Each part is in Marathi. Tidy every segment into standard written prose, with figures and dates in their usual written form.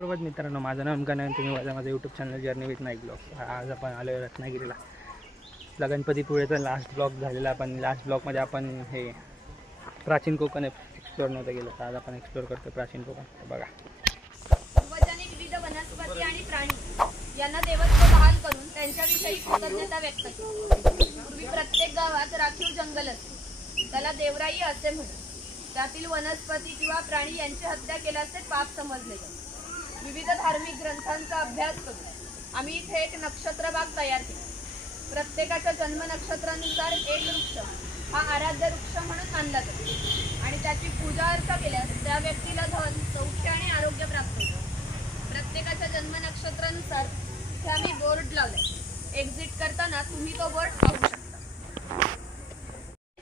बरोबर मित्रांनो, माझं नाव ओमकार नाईक. तुम्ही माझं YouTube channel journey with Naik blog. आज आपण आलो आहे रत्नागिरीला. गणपतीपुळेचा लास्ट ब्लॉग झालेला. आपण लास्ट ब्लॉगमध्ये आपण हे प्राचीन कोकण एक्सप्लोअर नव्हतं गेलं, तर आज आपण एक्सप्लोअर करतो प्राचीन कोकण. बघा, पूर्वजांनी विविध वनस्पती आणि प्राणी यांना देवत्व बहाल करून त्यांच्याविषयी कृतज्ञता व्यक्त केली. पूर्वी प्रत्येक गावात राखीव जंगल असते, त्याला देवराई असे म्हणतात. त्यातील वनस्पती किंवा प्राणी यांची हत्या केल्याचे पाप समजले जाते. विविध धार्मिक ग्रंथांचा अभ्यास करून आम्ही इथे एक नक्षत्र बाग तयार केली. प्रत्येकाच्या जन्म नक्षत्रानुसार एक वृक्ष हा आराध्य वृक्ष म्हणून मानला जातो आणि त्याची पूजा अर्चा केल्यास त्या व्यक्तीला धन, सौख्य आणि आरोग्य प्राप्त होतं. प्रत्येकाच्या जन्म नक्षत्रानुसार इथे आम्ही बोर्ड लावलाय. एक्झिट करताना तुम्ही तो बोर्ड पाहू शकता.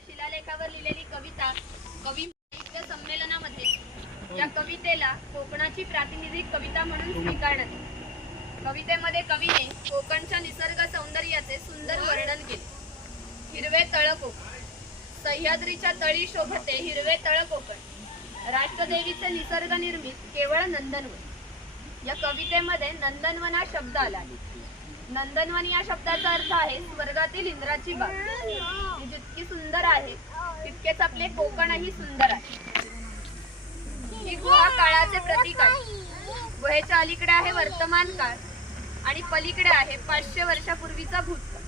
शिलालेखावर लिहिलेली कविता कवी साहित्य संमेलनामध्ये या कवितेला कोकणाची प्रातिनिधिक कविता म्हणून स्वीकारण्यात आली. कवितेमध्ये कवीने कोकणच्या निसर्ग सौंदर्याचे सुंदर वर्णन केले. हिरवे तळ कोकण, सह्याद्रीच्या तळी शोभते हिरवे तळ कोकण, राष्ट्रदेवीचे निसर्ग निर्मित केवळ नंदनवन. या कवितेमध्ये नंदनवन हा शब्द आला. नंदनवन या शब्दाचा अर्थ आहे स्वर्गातील इंद्राची बाग. ती जितकी सुंदर आहे तितकेच आपले कोकणही सुंदर आहे. ही गुहा काळाचे प्रतीक आहे. गुहेच्या अलीकडे आहे वर्तमान काळ आणि पलीकडे आहे 500 वर्षापूर्वीचा भूतकाळ.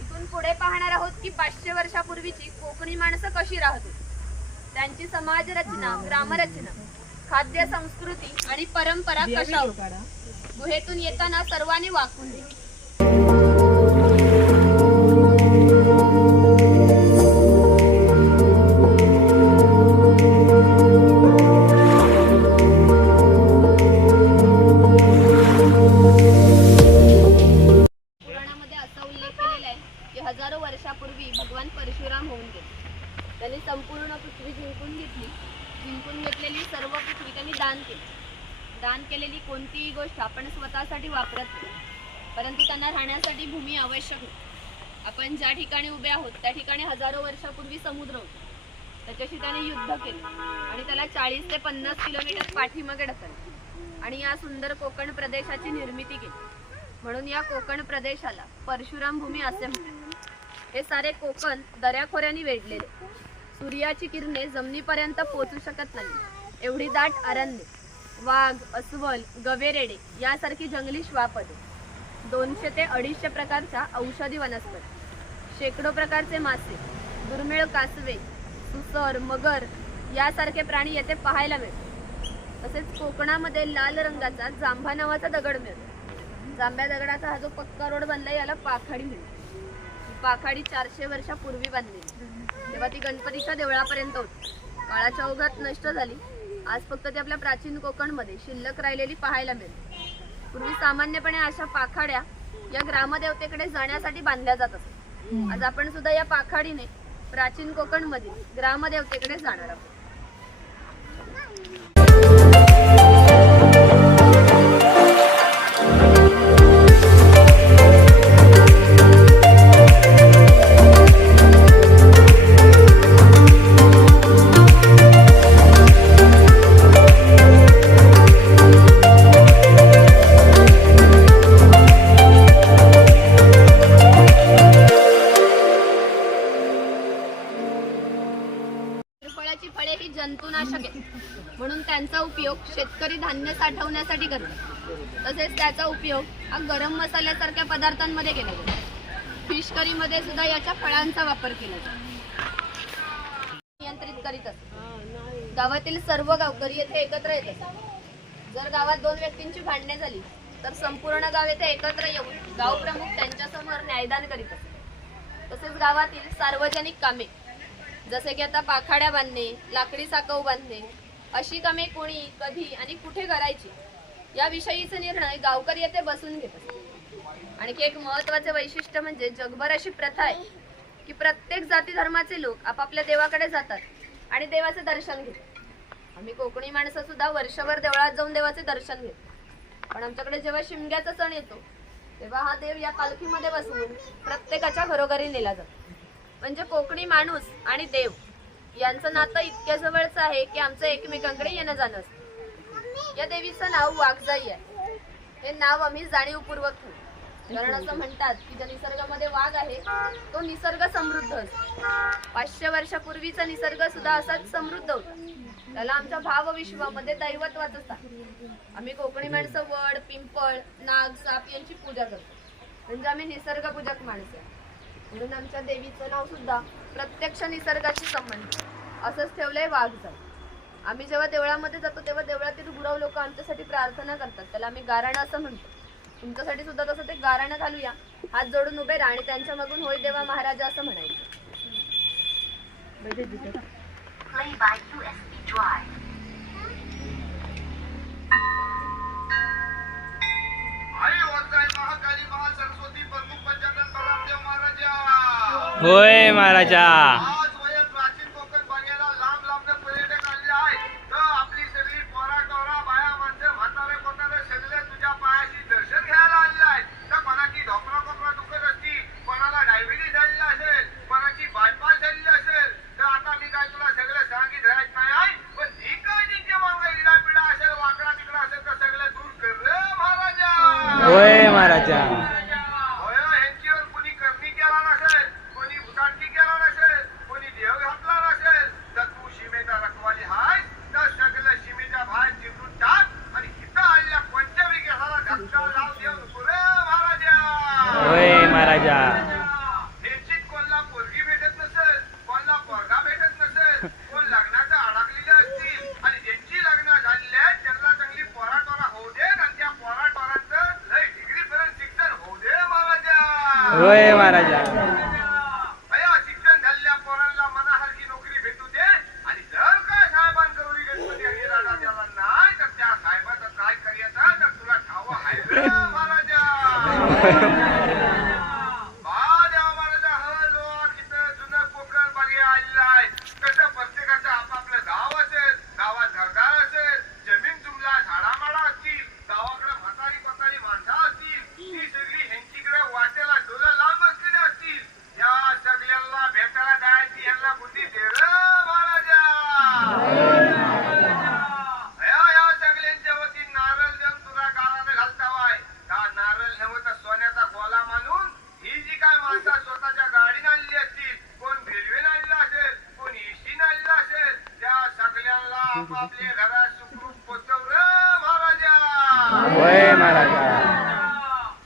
इथून पुढे पाहणार आहोत की 500 वर्षापूर्वीची कोकणी माणसं कशी राहत होती, त्यांची समाज रचना, ग्रामरचना, खाद्य संस्कृती आणि परंपरा कशा होत्या. गुहेतून येताना सर्वांनी वाकून दे. हजारो वर्षापूर्वी भगवान परशुराम होऊन गेले. त्यांनी संपूर्ण पृथ्वी जिंकून घेतली. जिंकून घेतलेली सर्व पृथ्वी त्यांनी दान केली. दान केलेली कोणतीही गोष्ट आपण स्वतःसाठी वापरत नाही, परंतु त्यांना राहण्यासाठी भूमी आवश्यक होती. आपण ज्या ठिकाणी उभे आहोत त्या ठिकाणी हजारो वर्षापूर्वी समुद्र होता. त्याच्याशी त्याने युद्ध केले आणि त्याला 40 ते 50 किलोमीटर पाठीमागे ढकलले आणि या सुंदर कोकण प्रदेशाची निर्मिती केली. म्हणून या कोकण प्रदेशाला परशुराम भूमी असे म्हणतात. हे सारे कोकण दऱ्याखोऱ्यांनी वेढलेले. सूर्याची किरणे जमिनीपर्यंत पोहोचू शकत नाही एवढी दाट अरण्ये, वाघ, अस्वल, गवेरेडे यासारखी जंगली श्वापदे, 200 ते 250 प्रकारच्या औषधी वनस्पती, शेकडो प्रकारचे मासे, दुर्मिळ कासवे, सुसर, मगर यासारखे प्राणी येथे पाहायला मिळतात. तसेच कोकणामध्ये लाल रंगाचा जांभा नावाचा दगड मिळतो. जांभ्या दगडाचा हा जो पक्का रोड बनला याला पाखाडी मिळते. पाखाडी 400 वर्षापूर्वी बांधलेली, तेव्हा ती गणपतीच्या देवळापर्यंत होती. काळाच्या ओघात नष्ट झाली. आज फक्त ती आपल्या प्राचीन कोकणमध्ये शिल्लक राहिलेली पाहायला मिळते. पूर्वी सामान्यपणे अशा पाखाड्या या ग्रामदेवतेकडे जाण्यासाठी बांधल्या जात असत. आज आपण सुद्धा या पाखाडीने प्राचीन कोकणमधील ग्रामदेवतेकडे जाणार आहोत. फळे ही जंतुनाशक आहे, म्हणून त्यांचा उपयोग शेतकरी धान्य साठवण्यासाठी करतात. तसेच त्याचा उपयोग हा गरम मसाल्यासारख्या पदार्थांमध्ये केला जातो. फिश करी मध्ये सुद्धा याच्या फळांचा वापर केला जातो. नियंत्रित करीत असतात. गावातील सर्व गावकरी येथे एकत्र येतात. जर गावात 2 व्यक्तींची भांडणे झाली तर संपूर्ण गाव येथे एकत्र येऊन गाव प्रमुख त्यांच्यासमोर न्यायदान करीत असतात. तसेच गावातील सार्वजनिक कामे जसे की आता पाखाड्या बांधणे, लाकडी साकव बांधणे अशी कामे कोणी, कधी आणि कुठे करायची याविषयीचे निर्णय गावकरी येथे बसून घेतात. आणखी एक महत्त्वाचे वैशिष्ट्य म्हणजे जगभर अशी प्रथा आहे की प्रत्येक जाती धर्माचे लोक आपापल्या देवाकडे जातात आणि देवाचे दर्शन घेतात. आम्ही कोकणी माणसं सुद्धा वर्षभर देवळात जाऊन देवाचे दर्शन घेतो. पण आमच्याकडे जेव्हा शिमग्याचा सण येतो तेव्हा हा देव या पालखीमध्ये बसवून प्रत्येकाच्या घरोघरी नेला जातो. म्हणजे कोकणी माणूस आणि देव यांचं नातं इतक्या जवळचं आहे की आमचं एकमेकांकडे येणं जाणं असतं. या देवीचं नाव वाघजाई आहे. हे नाव आम्ही जाणीवपूर्वक ठेवतो, कारण असं म्हणतात की ज्या निसर्गामध्ये वाघ आहे तो निसर्ग समृद्ध असतो. 500 वर्षापूर्वीचा निसर्ग सुद्धा असाच समृद्ध होता. त्याला आमच्या भावविश्वामध्ये दैवत्वाचं स्थान. आम्ही कोकणी माणसं वड, पिंपळ, नाग, साप यांची पूजा करतो, म्हणजे आम्ही निसर्गपूजक माणसं. म्हणून आमच्या देवीचं नाव सुद्धा प्रत्यक्ष निसर्गाशी संबंधित असंच ठेवलंय वाघजाई. आम्ही जेव्हा देवळामध्ये जातो तेव्हा देवळातील गुरव लोक आमच्यासाठी प्रार्थना करतात, त्याला आम्ही गाराणं असं म्हणतो. तुमच्यासाठी सुद्धा तसं ते गाराणं घालूया, हात जोडून उभे राहा आणि त्यांच्या मागून होय देवा महाराजा असं म्हणायचं. Play by USB Drive. होय महाराजा. होय महाराजा. होय महाराजा. होय महाराजा. शिक्षण झालेल्या पोरांना मनासारखी नोकरी भेटू दे, आणि जर काय साहेबांकडून गणपती आणि राजा द्यावा नाही तर त्या साहेबाचं काय करायचं तर तुला ठाव आहे रे महाराजा. देवा महाराजा ह लोक इथं जुनं कोकण बघे आलेलं आहे. कसं प्रत्येकाचं आपापलं गाव असेल, गावात घरदार असेल, जमीन जुमला झाडामाडा असतील, गावाकडे म्हातारी पतारी माणसं असतील, ती सगळी ह्यांचीकडे वाटेला डोलं लांब असलेली असतील. या सगळ्यांना भेटायला जायची यांना बुद्धी दे रे महाराजा. या सगळ्यांच्या वती नारळ देऊन तुला गावाला घालतावाय. का नारळ नव्हे तर सोन्याचा गोला मानून ही जी काय माणसं स्वतःच्या गाडीने आलेली असतील, कोण रेल्वेने आलेला असेल, कोण एसटीने आलेला असेल, त्या सगळ्यांना आपापल्या घरात सुखरूप पोचव रे महाराजा. होय महाराजा.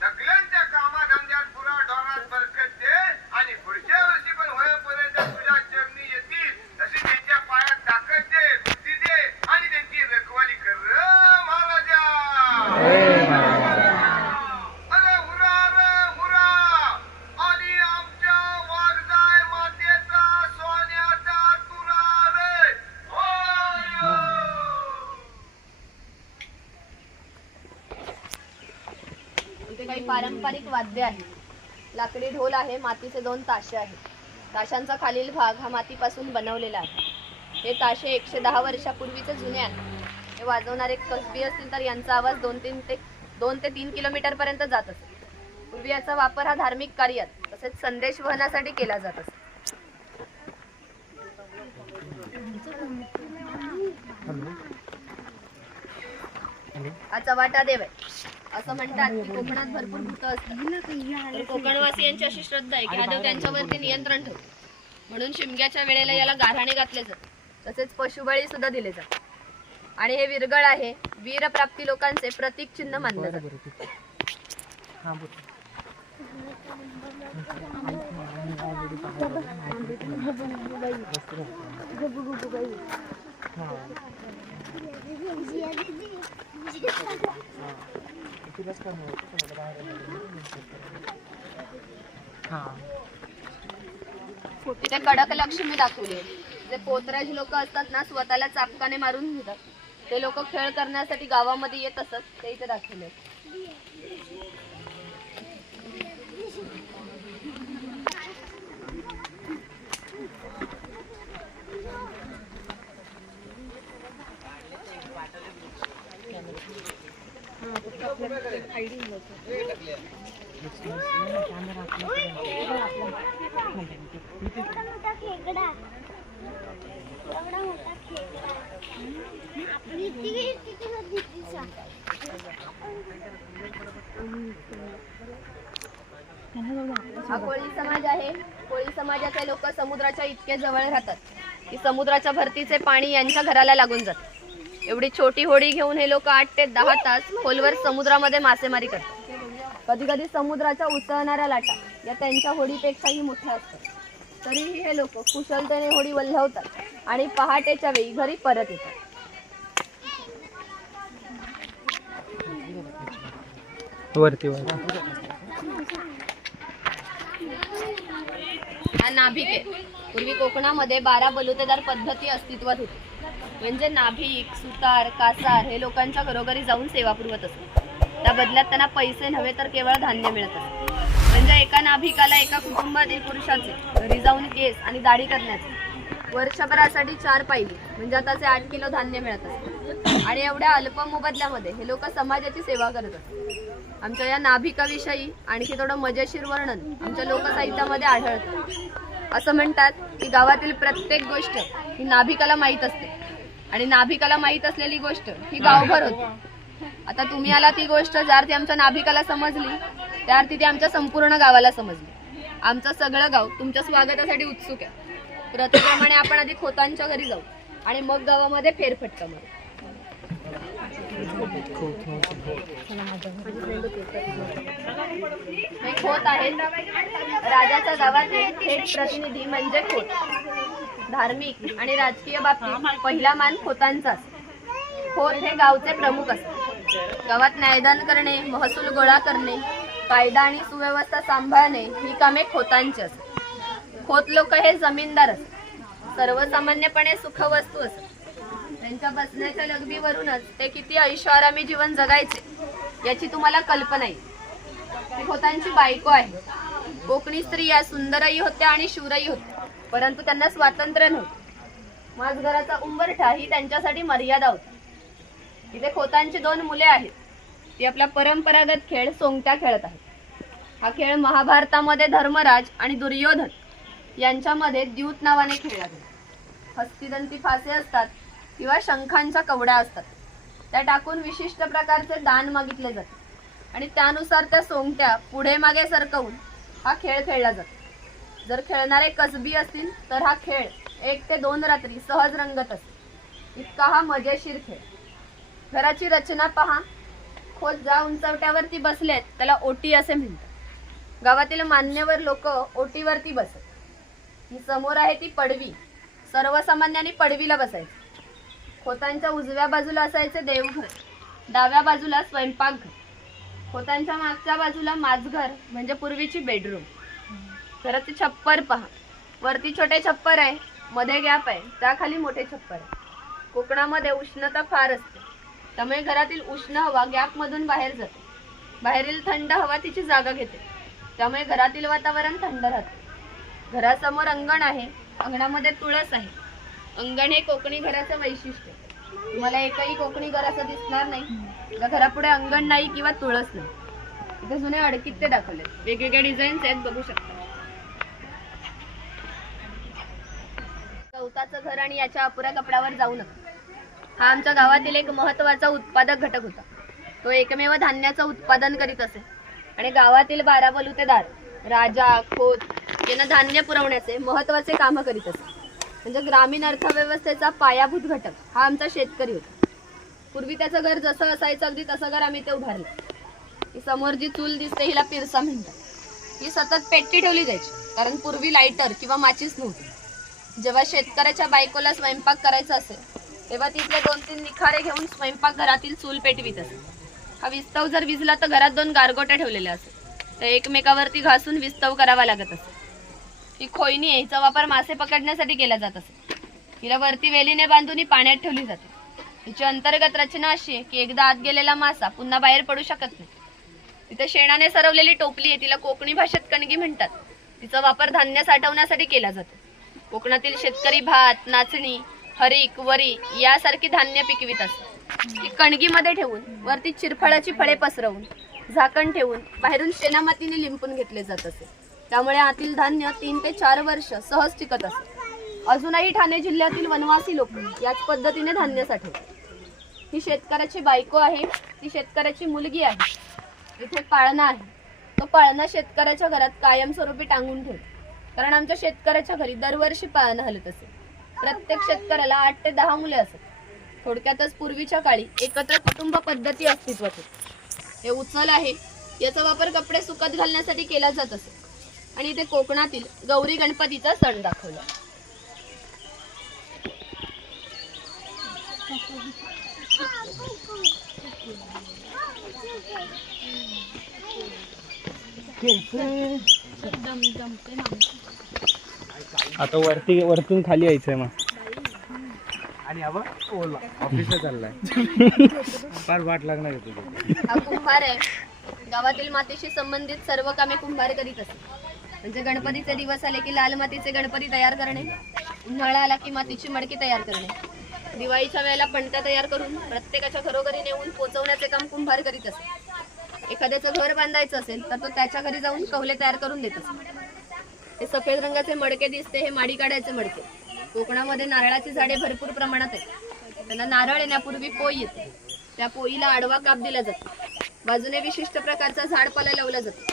सगळ्यांच्या कामाधंद्यात पुरा डोरात बरकत दे, आणि पुढच्या वर्षी पण होईपर्यंत तुझ्या चरणी येतील तशी त्यांच्या पायात ताकद दे, बुद्धी दे, आणि त्यांची रखवाली कर रे महाराजा. होय महाराजा. अरे हुरा रे हुरा, आणि आमच्या वाघजाई मातेचा सोन्याचा तुरा रे. होय. इथे काही पारंपरिक वाद्य आहे. लाकडी ढोल आहे, मातीचे 2 ताशे आहेत. ताशांचा खालील भाग हा मातीपासून बनवलेला आहे. हे ताशे 110 वर्षापूर्वीचे जुने आहेत. हे वाजवणारे कसबी असतील तर यांचा आवाज 2 ते 3 किलोमीटर पर्यंत जात असे. पूर्वी याचा वापर हा धार्मिक कार्यात तसेच संदेश वहनासाठी केला जात असे. हा चव्हाटा देव आहे. असं म्हणतात की कोकणात भरपूर भूत असतात, तर कोकणवासियांची अशी श्रद्धा आहे की हा देव त्यांच्यावरती नियंत्रण ठेवतो. म्हणून शिमग्याच्या वेळेला याला गाऱ्हाणे घातले जातात, तसेच पशुबळी सुद्धा दिले जातात. आणि हे विरगळ आहे, वीरप्राप्ती लोकांचे प्रतीक चिन्ह मानले जाते. तिथे कडक लक्ष्मी दाखवली आहे. जे पोतराज लोक असतात ना, स्वतःला चापकाने मारून घेतात, ते लोक खेळ करण्यासाठी गावामध्ये येत असत, ते इथे दाखवले. हा कोळी समाज आहे. कोळी समाजाचे लोक समुद्राच्या इतके जवळ राहतात की समुद्राच्या भरतीचे पाणी यांच्या घराला लागून जातं. एवढी छोटी होडी घेऊन हे लोक 8 ते 10 तास खोलवर समुद्रामध्ये मासेमारी करतात. कधी कधी समुद्राच्या उसळणाऱ्या लाटा या त्यांच्या होडीपेक्षाही मोठ्या असतात. तरीही हे लोक कुशलतेने होडी वल्हवतात आणि पहाटेच्या वेळी घरी परत येतात. वरती हा नाभिक आहे. पूर्वी कोकणामध्ये 12 बलुतेदार पद्धती अस्तित्वात होती. म्हणजे नाभिक, सुतार, कासार हे लोकांच्या घरोघरी जाऊन सेवा पुरवत असत. त्या बदल्यात त्यांना पैसे नव्हे तर केवळ धान्य मिळत असत. म्हणजे एका नाभिकाला एका कुटुंबातील पुरुषाचे घरी जाऊन केस आणि दाढी करण्याचे वर्षभरासाठी 4 पायली म्हणजे आताचे 8 किलो धान्य मिळत असत. आणि एवढ्या अल्प मोबदल्यामध्ये हे लोक समाजाची सेवा करत असतात. आमच्या या नाभिकाविषयी आणखी थोडं मजेशीर वर्णन आमच्या लोकसाहित्यामध्ये आढळतं. असं म्हणतात की गावातील प्रत्येक गोष्ट ही नाभिकाला माहीत असते आणि नाभिकाला माहीत असलेली गोष्ट ही गावभर होती. आता तुम्ही आला ती गोष्ट ज्या अर्थी आमच्या नाभिकाला समजली त्या अर्थी ती आमच्या संपूर्ण गावाला समजली. आमचं सगळं गाव तुमच्या स्वागतासाठी उत्सुक आहे. प्रथेप्रमाणे आपण आधी खोतांच्या घरी जाऊ आणि मग गावामध्ये फेरफटका मारू. हे खोत आहेत राजाच्या गावातील थेट प्रतिनिधी म्हणजे खोत. धार्मिक आणि राजकीय बाबतीत पहिला मान खोतांचाच. खोत हे गावचे प्रमुख असतात. गावात न्यायदान करणे, महसूल गोळा करणे, कायदा आणि सुव्यवस्था सांभाळणे ही कामे खोतांची असतात. खोत लोक हे जमीनदार असतात. सर्वसामान्यपणे सुखवस्तू असतात. त्यांच्या बसण्याच्या लगबीवरूनच ते किती ऐशोआरामी जीवन जगायचे याची तुम्हाला कल्पना येईल. ती खोतांची बायको आहे. कोकणी स्त्रिया सुंदरही होत्या आणि शूरही होत्या, परंतु त्यांना स्वातंत्र्य नव्हते. माझघराचा उंबरठा ही त्यांच्यासाठी मर्यादा होती. इथे खोतांची 2 मुले आहेत. ती आपला परंपरागत खेळ सोंगट्या खेळत आहेत. हा खेळ महाभारतामध्ये धर्मराज आणि दुर्योधन यांच्यामध्ये द्यूत नावाने खेळला जातो. हस्तिदंती फासे असतात किंवा शंखांच्या कवड्या असतात. त्या टाकून विशिष्ट प्रकारचे दान मागितले जाते आणि त्यानुसार त्या सोंगट्या पुढे मागे सरकवून हा खेळ खेळला जातो. जर खेळणारे कसबी असतील तर हा खेळ 1 ते 2 रात्री सहज रंगत असतो. इतका हा मजेशीर खेळ. घराची रचना पहा. खोत ज्या उंचवट्यावरती बसलेत त्याला ओटी असे म्हणतात. गावातील मान्यवर लोक ओटीवरती बसत. ही समोर आहे ती पडवी. सर्वसामान्यांनी पडवीला बसायचे. खोतांच्या उजव्या बाजूला असायचे देवघर, डाव्या बाजूला स्वयंपाकघर. खोतांच्या मागच्या बाजूला माझघर म्हणजे पूर्वीची बेडरूम. घराचे छप्पर पहा. वरती छोटे छप्पर आहे, मध्ये गॅप आहे, त्याखाली मोठे छप्पर आहे. कोकणामध्ये उष्णता फार असते, त्यामुळे घरातील उष्ण हवा गॅपमधून बाहेर जाते. बाहेरील थंड हवा तिची जागा घेते, त्यामुळे घरातील वातावरण थंड राहते. घरासमोर अंगण आहे. अंगणामध्ये तुळस आहे. अंगण हे कोकणी घराचं वैशिष्ट्य. तुम्हाला एकही कोकणी घर असं दिसणार नाही त्या घरापुढे अंगण नाही किंवा तुळस नाही. इथे जुने अडकित्ते दाखवले, वेगवेगळ्या डिझाईन्स आहेत, बघू शकता. गवताचं घर आणि याच्या अपुऱ्या कपड्यावर जाऊ नका. हा आमच्या गावातील एक महत्त्वाचा उत्पादक घटक होता. तो एकमेव धान्याचं उत्पादन करीत असे आणि गावातील 12 बलुतेदार, राजा, खोत यांना धान्य पुरवण्याचे महत्त्वाचे कामं करीत असे. म्हणजे ग्रामीण अर्थव्यवस्थेचा पायाभूत घटक हा आमचा शेतकरी होता. पूर्वी त्याचं घर जसं असायचं अगदी तसं घर आम्ही ते उभारलं. ही समोर जी चूल दिसते हिला पिरसा म्हणतात. ही सतत पेट्टी ठेवली जायची, कारण पूर्वी लायटर किंवा माचीस नव्हती. जेव्हा शेतकऱ्याच्या बायकोला स्वयंपाक करायचा असेल तेव्हा तिथले 2-3 निखारे घेऊन स्वयंपाक घरातील चूल पेटवीत असे. हा विस्तव जर विझला तर घरात 2 गारगोट्या ठेवलेल्या असे, तर एकमेकावरती घासून विस्तव करावा लागत असे. ही खोयनी आहे, हिचा वापर मासे पकडण्यासाठी केला जात असे. हिला वरती वेलीने बांधून पाण्यात ठेवली जाते. हिची अंतर्गत रचना अशी आहे की एकदा आत गेलेला मासा पुन्हा बाहेर पडू शकत नाही. तिथे शेणाने सरवलेली टोपली आहे, तिला कोकणी भाषेत कणगी म्हणतात. तिचा वापर धान्य साठवण्यासाठी केला जातो. कोकणातील शेतकरी भात, नाचणी, हरीक, वरी यासारखी धान्य पिकवित असतात. ती कणगीमध्ये ठेवून वरती चिरफळाची फळे पसरवून झाकण ठेवून बाहेरून शेणामातीने लिंपून घेतले जात असे. त्यामुळे आतील धान्य 3 ते 4 वर्ष सहज टिकत असे. अजूनही ठाणे जिल्ह्यातील वनवासी लोक याच पद्धतीने धान्य साठवतात। ही शेतकऱ्याची बायको आहे, ती शेतकऱ्याची मुलगी आहे। इथे पाळणा आहे, तो पाळणा शेतकऱ्याच्या घरात कायमस्वरूपी टांगून ठेवतो, कारण आमच्या शेतकऱ्याच्या घरी दरवर्षी पाळणा हलत असे। प्रत्येक शेतकऱ्याला 8 ते 10 मुले असत। थोडक्यातच पूर्वीच्या काळी एकत्र कुटुंब पद्धती अस्तित्वात होती। हे उचल आहे, याचा वापर कपडे सुकत घालण्यासाठी केला जात असे आणि इथे कोकणातील गौरी गणपतीचा सण दाखवला। आता वरतून खाली यायचंय मग आणि अब ओला ऑफिसला चाललाय फार वाट लागणार आहे तुझी। हा कुंभार आहे, गावातील मातीशी संबंधित सर्व कामे कुंभार करीत असते। म्हणजे गणपतीचे दिवस आले की लाल मातीचे गणपती तयार करणे, उन्हाळा आला की मातीची मडकी तयार करणे, दिवाळीच्या वेळेला पणत्या तयार करून प्रत्येकाच्या घरोघरी नेऊन पोचवण्याचे काम कुंभार करीत असे। एखाद्याचं घर बांधायचं असेल तर तो त्याच्या घरी जाऊन कौले तयार करून देत असे। हे सफेद रंगाचे मडके दिसते, हे माडी काढायचे मडके। कोकणामध्ये नारळाची झाडे भरपूर प्रमाणात आहेत। त्यांना नारळ येण्यापूर्वी पोई येते, त्या पोईला आडवा काप दिला जातो। बाजूने विशिष्ट प्रकारचा झाडपाला लावला जातो,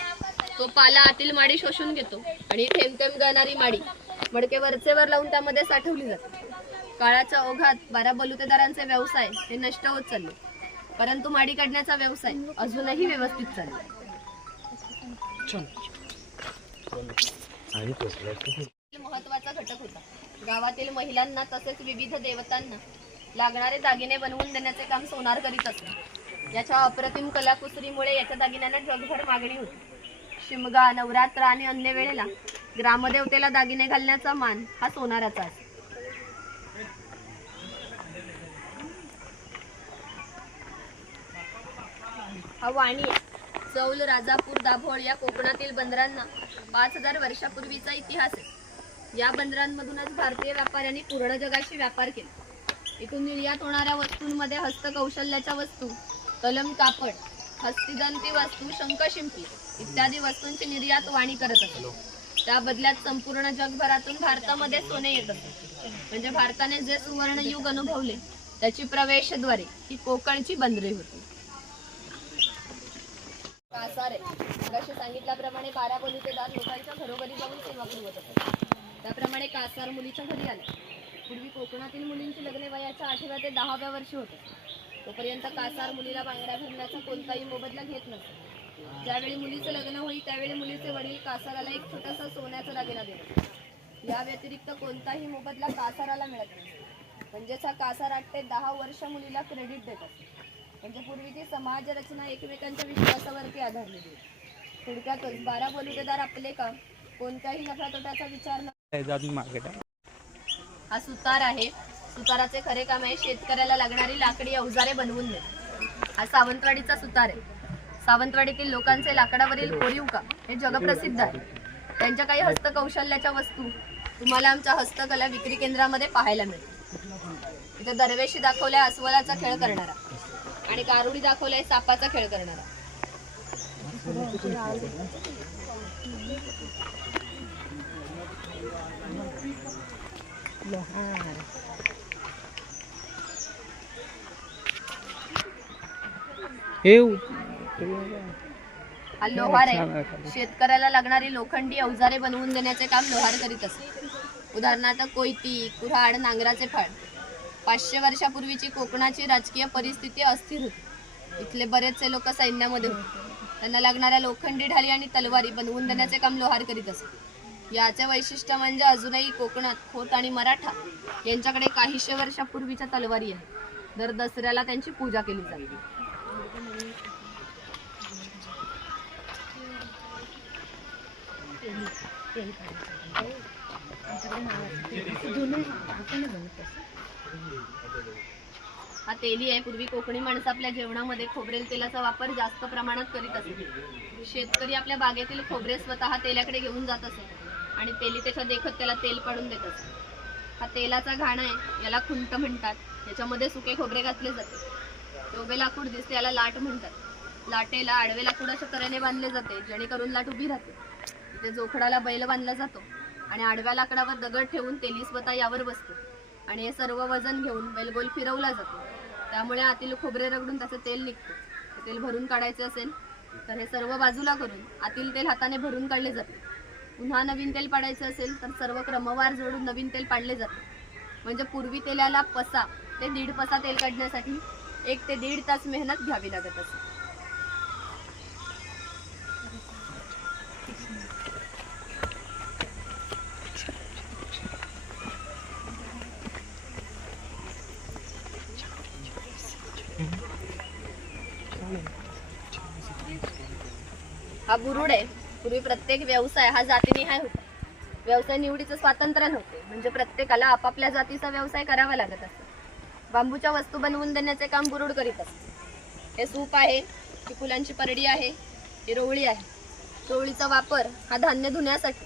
तो पाला आतील माडी शोषून घेतो आणि थेंब थेंब गळणारी माडी मडके वरचेवर लावून त्यामध्ये साठवली जाते। काळाच्या ओघात 12 बलुतेदारांचे व्यवसाय हे नष्ट होत चालले, परंतु माडी काढण्याचा व्यवसाय अजूनही व्यवस्थित चालला। महत्वाचा घटक होता। गावातील महिलांना तसेच विविध देवतांना लागणारे दागिने बनवून देण्याचे काम सोनार करीत असत। याच्या अप्रतिम कलाकुसरीमुळे याच्या दागिन्यांना जगभर मागणी होती। शिमगा, नवरात्र आणि अन्य वेळेला ग्रामदेवतेला दागिने घालण्याचा मान हा सोनाराचा असतो। हा वाणी चौल, राजापूर, दाभोळ या कोकणातील बंदरांना 5000 वर्षापूर्वीचा इतिहास आहे। या बंदरांमधूनच भारतीय व्यापाऱ्यांनी पूर्ण जगाशी व्यापार केला। इथून निर्यात होणाऱ्या वस्तूंमध्ये हस्तकौशल्याच्या वस्तू, कलम, कापड, हस्तिदंती वस्तू, शंखशिंपी इत्यादी वस्तूंची निर्यात वाणी करत असतो। त्या बदल्यात संपूर्ण जगभरातून भारतामध्ये सोने येत असते। म्हणजे भारताने जे सुवर्ण युग अनुभवले त्याची प्रवेशद्वारे ही कोकणची बंदरे होती। कासारे जसे सांगितल्याप्रमाणे 12 बलुतेदार लोकांच्या घरोघरी जाऊन सेवा पुरवत असतात। त्याप्रमाणे कासार मुलीच्या घरी आले। पूर्वी कोकणातील मुलींची लग्न वयाच्या 8व्या ते 10व्या वर्षी होते। तोपर्यंत कासार मुलीला बांगड्या भरण्याचा कोणताही मोबदला घेत नसत। ज्यावेळी मुलीचं लग्न होईल त्यावेळी मुलीचे वडील कासाराला एक छोटासा सोन्याचा दागिना देतात। या व्यतिरिक्त कोणताही मोबदला कासाराला मिळत नाही। म्हणजेच हा कासार 8 ते 10 वर्ष मुलीला क्रेडिट देतात। म्हणजे पूर्वीची समाज रचना एकमेकांच्या विश्वासावरती आधारलेली होती। थोडक्यातच 12 बलुतेदार आपले काम कोणत्याही नफा तोट्याचा विचार न हा सुतार आहे। सुताराचे खरे काम आहे शेतकऱ्याला लागणारी लाकडी अवजारे बनवून देणे। हा सावंतवाडीचा सुतार आहे। सावंतवाडीतील लोकांचे लाकडावरील कोरीव काम हे जगप्रसिद्ध आहे। त्यांच्या काही हस्तकौशल्याच्या वस्तू तुम्हाला आमच्या हस्तकला विक्री केंद्रामध्ये पाहायला मिळतील। इथे दरवेशी दाखवल्या अस्वलाचा खेळ करणारा आणि कारुडी दाखवलाय सापाचा खेळ करणारा। हा लोहार आहे। शेतकऱ्याला लागणारी लोखंडी अवजारे बनवून देण्याचे काम लोहार करीत असते। उदाहरणार्थ कोयती, कुऱ्हाड, नांगराचे फाळ। 500 वर्षापूर्वीची कोकणाची राजकीय परिस्थिती अस्थिर होती। इथले बरेचसे लोक सैन्यामध्ये होते। त्यांना लागणाऱ्या लोखंडी ढाली आणि तलवारी बनवून देण्याचे काम लोहार करीत असत। याचे वैशिष्ट्य म्हणजे अजूनही कोकणात खोत आणि मराठा यांच्याकडे काहीशे वर्षापूर्वीच्या तलवारी आहेत। दर दसऱ्याला त्यांची पूजा केली जाते। हा तेली आहे। पूर्वी कोकणी माणसं आपल्या जेवणामध्ये खोबरेल तेलाचा वापर जास्त प्रमाणात करीत असत। शेतकरी आपल्या बागेतील खोबरे स्वतः तेलाकडे घेऊन जात असत आणि तेली त्याच्या देखत त्याला तेल पाडून देत असत। हा तेलाचा घाणा आहे, याला खुंट म्हणतात। याच्यामध्ये सुके खोबरे घातले जाते। उभे लाकूड दिसते याला लाट म्हणतात। लाटेला आडवे लाकूड अशा तऱ्हेने बांधले जाते जेणेकरून लाट उभी राहते। इथे जोखडाला बैल बांधला जातो आणि आडव्या लाकडावर दगड ठेवून तेली स्वतः यावर बसतो आणि हे सर्व वजन घेऊन बैल गोल फिरवला जातो. त्यामुळे आतील खोबरे रगडून त्याचं तेल निघतं. ते तेल भरून काढायचे असेल तर हे सर्व बाजूला करून आतील तेल हाताने भरून काढले जाते. पुन्हा नवीन तेल पाडायचे असेल तर सर्व क्रमवार जोडून नवीन तेल पाडले जाते. म्हणजे पूर्वी तेलाला पसा ते 1.5 पसा तेल काढण्यासाठी 1 ते 1.5 तास मेहनत घ्यावी लागत असे. हा बुरुड आहे. पूर्वी प्रत्येक व्यवसाय हा जातीनिहाय होता. व्यवसाय निवडीचं स्वातंत्र्य नव्हते. म्हणजे प्रत्येकाला आपापल्या जातीचा व्यवसाय करावा लागत असतो. बांबूच्या वस्तू बनवून देण्याचे काम बुरुड करीत असते. हे सूप आहे, ही फुलांची परडी आहे, ही रोवळी आहे. रोवळीचा वापर हा धान्य धुण्यासाठी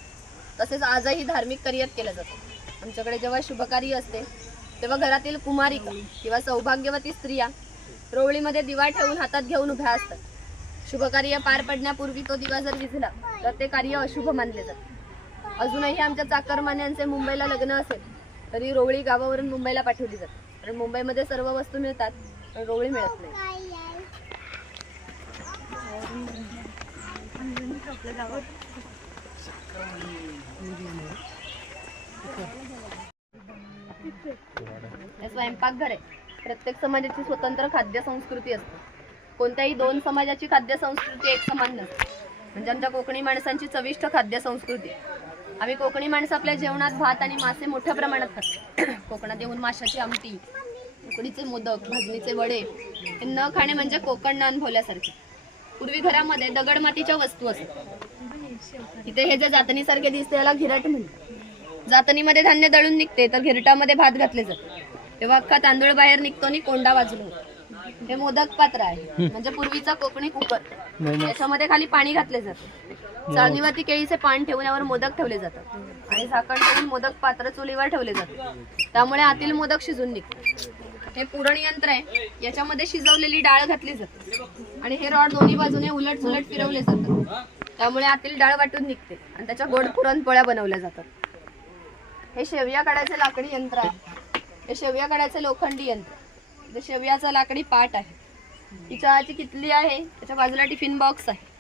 तसेच आजही धार्मिक कार्यात केला जातो. आमच्याकडे जेव्हा शुभकार्य असते तेव्हा घरातील कुमारिका किंवा सौभाग्यवती स्त्रिया रोवळीमध्ये दिवा ठेवून हातात घेऊन उभ्या असतात. शुभकार्य पार पडण्यापूर्वी तो दिवा जर विझला तर ते कार्य अशुभ मानले जाते. अजूनही आमच्या चाकरमान्यांचे मुंबईला लग्न असेल तरी रोवळी गावावरून मुंबईला पाठवली जाते. कारण मुंबईमध्ये सर्व वस्तू मिळतात पण रोवळी मिळत नाही. हे स्वयंपाकघर आहे. प्रत्येक समाजाची स्वतंत्र खाद्य संस्कृती असते. कोणत्याही 2 समाजाची खाद्य संस्कृती एक समान नसते. म्हणजे आमच्या कोकणी माणसांची चविष्ट खाद्य संस्कृती. आम्ही कोकणी माणसं आपल्या जेवणात भात आणि मासे मोठ्या प्रमाणात खातो. कोकणात येऊन माशाची आमटी, उकडीचे मोदक, भाजणीचे वडे हे न खाणे म्हणजे कोकण न अनुभवल्यासारखे. पूर्वी घरामध्ये दगड मातीच्या वस्तू असतात. इथे हे जे जातनीसारखे दिसते याला घिरट म्हणतात. जातनीमध्ये धान्य दळून निघते तर घिरटामध्ये भात घातले जाते. तेव्हा अख्खा तांदूळ बाहेर निघतो आणि कोंडा वाजून होतो. हे मोदक पात्र आहे म्हणजे पूर्वीचा कोकणी कुकर. त्याच्यामध्ये खाली पाणी घातले जाते. चाळणीवरती केळीचे पान ठेवून यावर मोदक ठेवले जातात आणि झाकण ठेवून मोदक पात्र चुलीवर ठेवले जाते. त्यामुळे आतील मोदक शिजून निघते. हे पुरण यंत्र आहे. याच्यामध्ये शिजवलेली डाळ घातली जाते आणि हे रॉड दोन्ही बाजूने उलट सुलट फिरवले जातात. त्यामुळे आतील डाळ वाटून निघते आणि त्याच्या गोड पुरणपोळ्या बनवल्या जातात. हे शेवया काढायचे लाकडी यंत्र आहे. हे शेवया काढायचे लोखंडी यंत्र. हे शेवयाचा लाकडी पाट आहे. ही चहाची किटली आहे. त्याच्या बाजूला टिफिन बॉक्स आहे.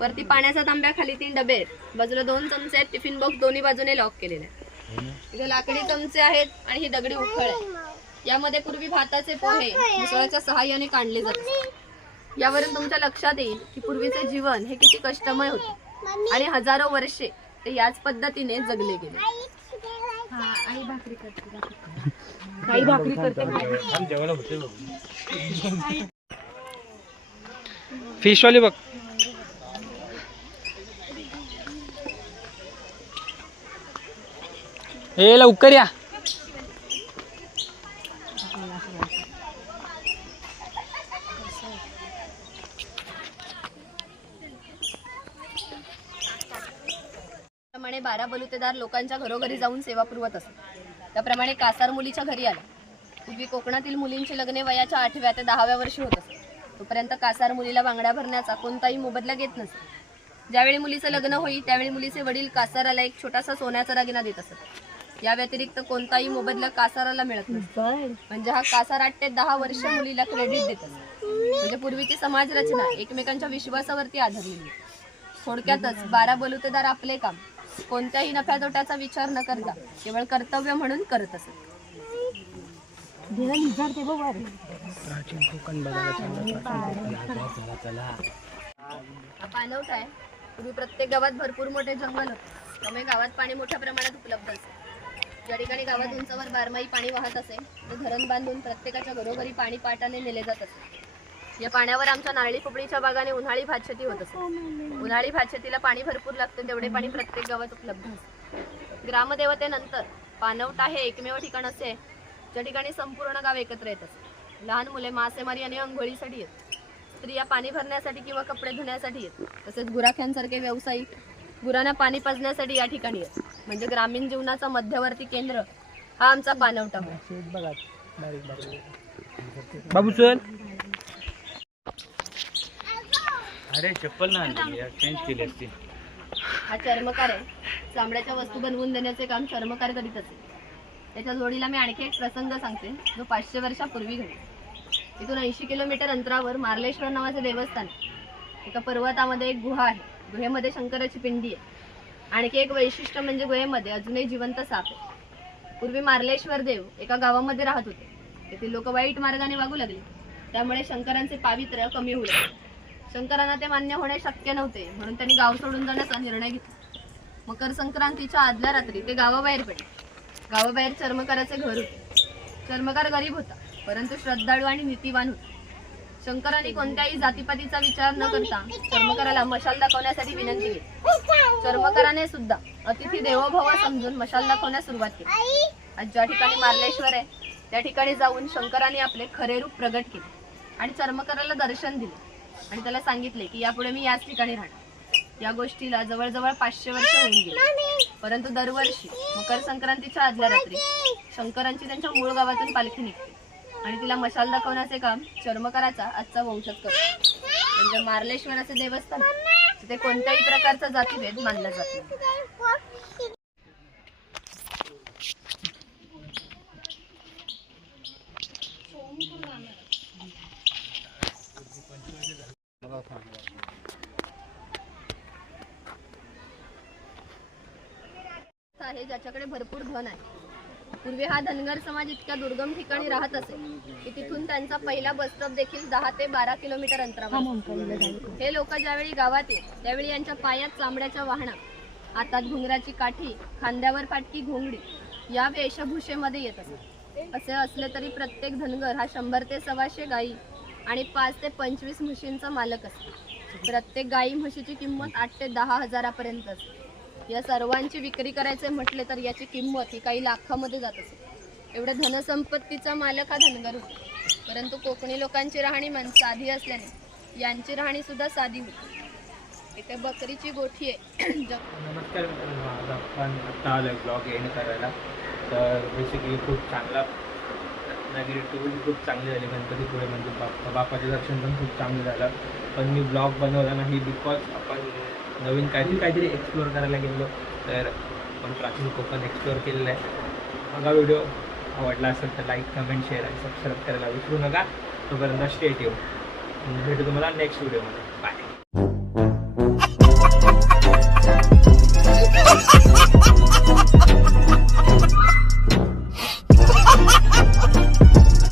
वरती पाण्याचा तांब्या, खाली 3 डबे आहेत. बाजूला 2 चमचे आहेत. टिफिन बॉक्स दोन्ही बाजूने लॉक केलेले आहे. इथे लाकडी चमचे आहेत आणि ही दगडी उखळ आहे. यामध्ये पूर्वी भाताचे पोहे मुसळाच्या सहाय्याने काढले जातात. यावरून तुमच्या लक्षात येईल की पूर्वीचे जीवन हे किती कष्टमय होते आणि हजारो वर्षे ते याच पद्धतीने जगले गेले. आई भाकरी करते. फिशवाली बघ. ए लवकर या. त्याप्रमाणे 12 बलुतेदार लोकांच्या घरोघरी जाऊन सेवा पुरवत असत. त्याप्रमाणे कासार मुलीच्या घरी आला. पूर्वी कोकणातील मुलींची लग्ने वयाच्या 8व्या ते 10व्या वर्षी होत असत. तोपर्यंत कासार मुलीला बांगड्या भरण्याचा कोणताही मोबदला घेत नसे. ज्यावेळी मुलीचं लग्न होई त्यावेळी मुलीचे वडील कासाराला एक छोटासा सोन्याचा दागिना देत असत. या व्यतिरिक्त कोणताही मोबदला कासाराला मिळत नसतो. म्हणजे हा कासार 8 ते 10 वर्ष मुलीला क्रेडिट देत असत. म्हणजे पूर्वीची समाज रचना एकमेकांच्या विश्वासावरती आधारलेली. थोडक्यातच 12 बलुतेदार आपले काम कोणत्याही नफ्या तोट्याचा विचार न करता केवळ कर्तव्य म्हणून करत असत. प्राचीन कोकण हा पाणवठा आहे. पूर्वी प्रत्येक गावात भरपूर मोठे जंगल होते. त्यामुळे गावात पाणी मोठ्या प्रमाणात उपलब्ध असे. ज्या ठिकाणी गावात उंचावर 12माही पाणी वाहत असे ते धरण बांधून प्रत्येकाच्या घरोघरी पाणी पाटाने नेले जात असे. या पाण्यावर आमच्या नारळी पोपळीच्या बागाने उन्हाळी भातशेती होत असे. उन्हाळी भातशेतीला पाणी भरपूर लागते तेवढे पाणी प्रत्येक गावात उपलब्ध असते. ग्रामदेवतेनंतर पाणवठा हे एकमेव ठिकाण असे ज्या ठिकाणी संपूर्ण गाव एकत्र येत असे. लहान मुले मासेमारी आणि अंघोळीसाठी येत. स्त्रिया पाणी भरण्यासाठी किंवा कपडे धुण्यासाठी येत. तसेच गुराख्यांसारखे व्यावसायिक गुरांना पाणी पाजण्यासाठी या ठिकाणी येत. म्हणजे ग्रामीण जीवनाचा मध्यवर्ती केंद्र हा आमचा पाणवठा होता. बाबू चल. अरे चप्पल ना चेंज केली असती. हा चर्मकार आहे. चामड्याच्या वस्तू बनवून देण्याचे काम चर्मकार करीत असे. त्याच्या जोडीला मी आणखी एक प्रसंग सांगते जो 500 वर्षापूर्वी घडला. इथून 80 किलोमीटर अंतरावर मार्लेश्वर नावाचे देवस्थान आहे. एका पर्वतामध्ये एक गुहा आहे. गुहेमध्ये शंकराची पिंडी आहे. आणखी एक वैशिष्ट्य म्हणजे गुहेमध्ये अजूनही जिवंत साप आहे. पूर्वी मार्लेश्वर देव एका गावामध्ये राहत होते. तेथील लोक वाईट मार्गाने वागू लागले. त्यामुळे शंकरांचे पावित्र्य कमी होऊ लागले. शंकरांना ते मान्य होणे शक्य नव्हते म्हणून त्यांनी गाव सोडून जाण्याचा निर्णय घेतला. मकर संक्रांतीच्या आदल्या रात्री ते गावाबाहेर पडले. गावाबाहेर चर्मकाराचे घर होते. चर्मकार गरीब होता परंतु श्रद्धाळू आणि नीतिवान होता. शंकरांनी कोणत्याही जातीपातीचा विचार न करता चर्मकाराला मशाल दाखवण्यासाठी विनंती केली. चर्मकाराने सुद्धा अतिथी देवोभव समजून मशाल दाखवण्यास सुरुवात केली. आज ज्या ठिकाणी मार्लेश्वर आहे त्या ठिकाणी जाऊन शंकरांनी आपले खरे रूप प्रगट केले आणि चर्मकाराला दर्शन दिले आणि त्याला सांगितले की यापुढे मी याच ठिकाणी राहणार. या गोष्टीला जवळजवळ 500 वर्ष होऊन गेली. परंतु दरवर्षी मकर संक्रांतीच्या आदल्या रात्री शंकरांची त्यांच्या मूळ गावातून पालखी निघते आणि तिला मशाल दाखवण्याचे काम चर्मकाराचा आजचा वंशज करतो. म्हणजे मार्लेश्वराचे देवस्थान तिथे कोणत्याही प्रकारचा जातीभेद मानला जात नाही. आहे ज्याच्याकडे भरपूर धन आहे. पूर्वी हा धनगर समाज इतक्या दुर्गम ठिकाणी राहत असे की तिथून त्यांचा पहिला बस स्टॉप देखील 10 ते 12 किलोमीटर अंतरावर. हे लोक ज्यावेळी गावात येत त्यावेळी यांच्या पायात चामड्याच्या वाहना, हातात घुंगराची काठी, खांद्यावर फाटकी घोंगडी या वेशभूषेमध्ये येत असत. असे असले तरी प्रत्येक धनगर हा 100 ते 125 गायी आणि 5 ते 25 म्हशींचा मालक असतो. प्रत्येक गायी म्हशीची किंमत 8 ते 10 हजारापर्यंत असते. या सर्वांची विक्री करायचे म्हटले तर याची किंमत ही काही लाखामध्ये जात असे. एवढ्या धनसंपत्तीचा मालक हा धनगर होता. परंतु कोकणी लोकांची राहणीमान साधी असल्याने यांची राहणी सुद्धा साधी होती. इथे बकरीची गोठी आहे. नमस्कार मित्रांनो, आज आपण आता आलो आहे ब्लॉग एंड करायला. तर बेसिकली खूप चांगला रत्नागिरी टूर खूप चांगली झाली. गणपतीपुळे म्हणजे बापाचे दर्शन पण खूप चांगलं झालं. पण मी ब्लॉग बनवला नाही बिकॉज आपण नवीन काहीतरी एक्सप्लोअर करायला गेलो. तर आपण प्राचीन कोकण एक्सप्लोअर केलेलं आहे. बघा व्हिडिओ आवडला असेल तर लाईक, कमेंट, शेअर आणि सबस्क्राईब करायला विसरू नका. तोपर्यंत स्टे ट्यून. भेटू तुम्हाला नेक्स्ट व्हिडिओमध्ये. बाय.